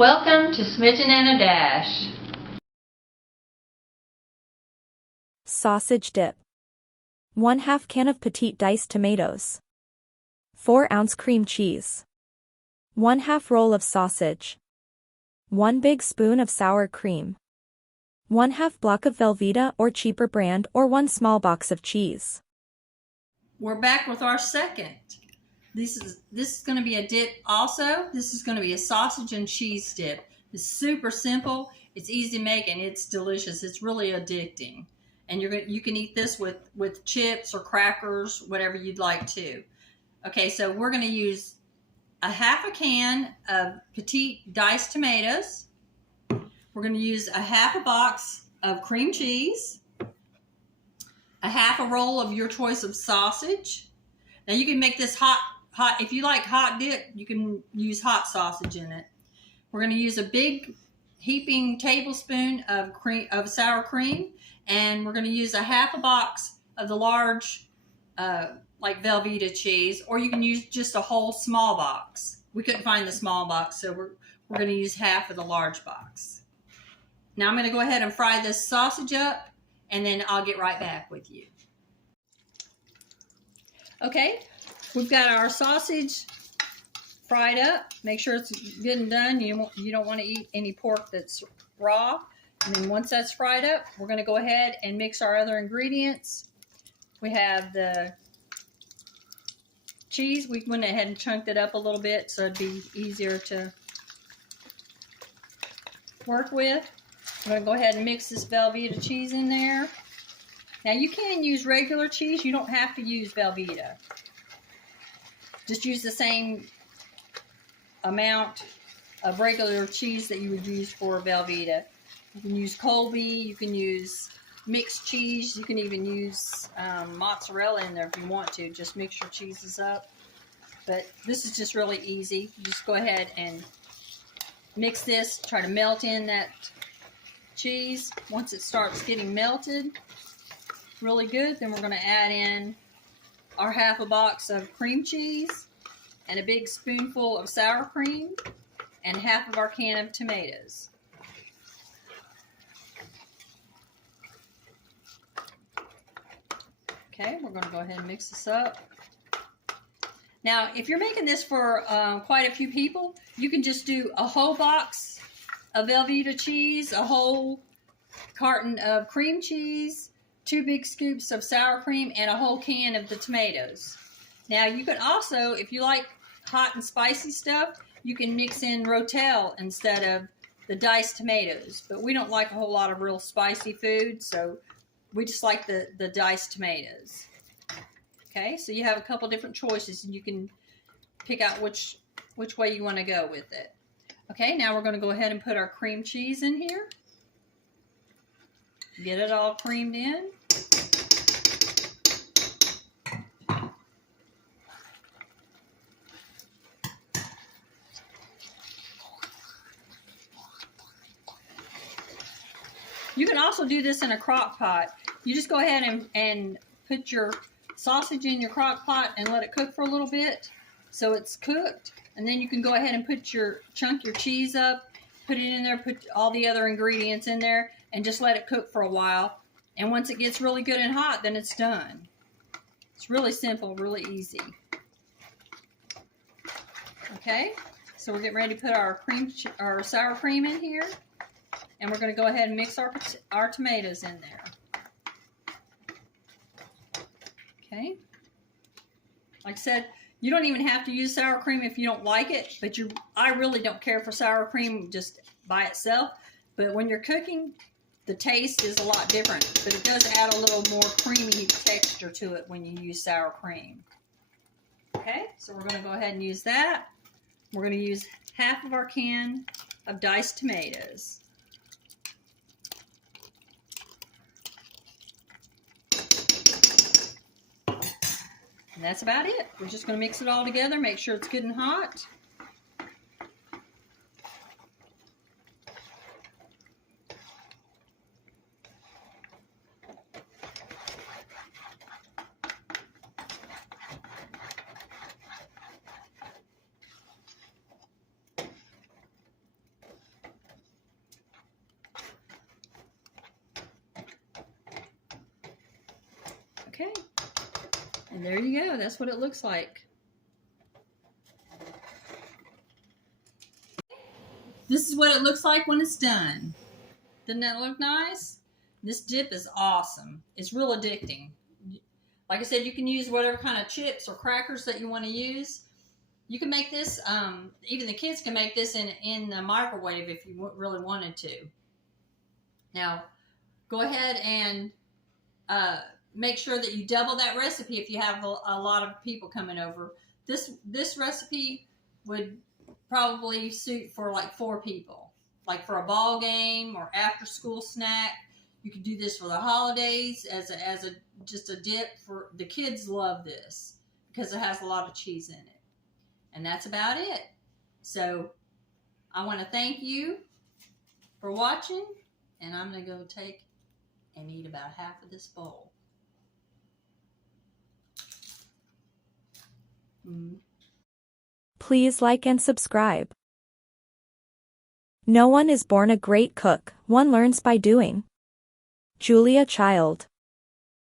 Welcome to Smidgen and a Dash. Sausage dip. 1/2 can of Petite diced tomatoes. 4-ounce cream cheese. 1/2 roll of sausage. 1 big spoon of sour cream. 1/2 block of Velvetta or cheaper brand or 1 small box of cheese. We're back with our second. This is going to be a dip also. This is going to be a sausage and cheese dip. It's super simple. It's easy to make and it's delicious. It's really addicting. And you can eat this with chips or crackers, whatever you'd like to. Okay, so we're going to use 1/2 can of Petite diced tomatoes. We're going to use 1/2 box of cream cheese. 1/2 roll of your choice of sausage. Now you can make this hot. If you like hot dip, you can use hot sausage in it. We're going to use a big heaping tablespoon of sour cream, and we're going to use 1/2 box of the large, like Velvetta cheese, or you can use just a whole small box. We couldn't find the small box, so we're going to use 1/2 of the large box. Now I'm going to go ahead and fry this sausage up, and then I'll get right back with you. Okay. We've got our sausage fried up. Make sure it's good and done. You don't want to eat any pork that's raw. And then once that's fried up, we're going to go ahead and mix our other ingredients. We have the cheese. We went ahead and chunked it up a little bit so it'd be easier to work with. I'm going to go ahead and mix this Velvetta cheese in there. Now you can use regular cheese. You don't have to use Velvetta. Just use the same amount of regular cheese that you would use for Velvetta. You can use Colby, you can use mixed cheese, you can even use mozzarella in there if you want to. Just mix your cheeses up. But this is just really easy. You just go ahead and mix this, try to melt in that cheese. Once it starts getting melted really good, then we're going to add in our 1/2 box of cream cheese and a big spoonful of sour cream and 1/2 of our can of tomatoes. Okay, we're going to go ahead and mix this up. Now, if you're making this for quite a few people, you can just do a whole box of Velvetta cheese, a whole carton of cream cheese, 2 big scoops of sour cream, and a whole can of the tomatoes. Now, you can also, if you like hot and spicy stuff, you can mix in Rotel instead of the diced tomatoes. But we don't like a whole lot of real spicy food, so we just like the diced tomatoes. Okay, so you have a couple different choices, and you can pick out which way you want to go with it. Okay, now we're going to go ahead and put our cream cheese in here. Get it all creamed in. You can also do this in a crock pot. You just go ahead and put your sausage in your crock pot and let it cook for a little bit so it's cooked. And then you can go ahead and chunk your cheese up, put it in there, put all the other ingredients in there, and just let it cook for a while. And once it gets really good and hot, then it's done. It's really simple, really easy. Okay, so we're getting ready to put our sour cream in here. And we're going to go ahead and mix our tomatoes in there. Okay. Like I said, you don't even have to use sour cream if you don't like it. But I really don't care for sour cream just by itself. But when you're cooking, the taste is a lot different. But it does add a little more creamy texture to it when you use sour cream. Okay, so we're going to go ahead and use that. We're going to use 1/2 of our can of diced tomatoes. And that's about it. We're just going to mix it all together, make sure it's good and hot. Okay. And there you go. That's what it looks like. This is what it looks like when it's done. Doesn't that look nice? This dip is awesome. It's real addicting. Like I said, you can use whatever kind of chips or crackers that you want to use. You can make this, even the kids can make this in the microwave if you really wanted to. Now, go ahead and make sure that you double that recipe if you have a lot of people coming over. This recipe would probably suit for like 4 people. Like for a ball game or after school snack. You could do this for the holidays as just a dip. For the kids love this because it has a lot of cheese in it. And that's about it. So I want to thank you for watching, and I'm going to go take and eat about half of this bowl. Please like and subscribe. No one is born a great cook, one learns by doing. Julia Child.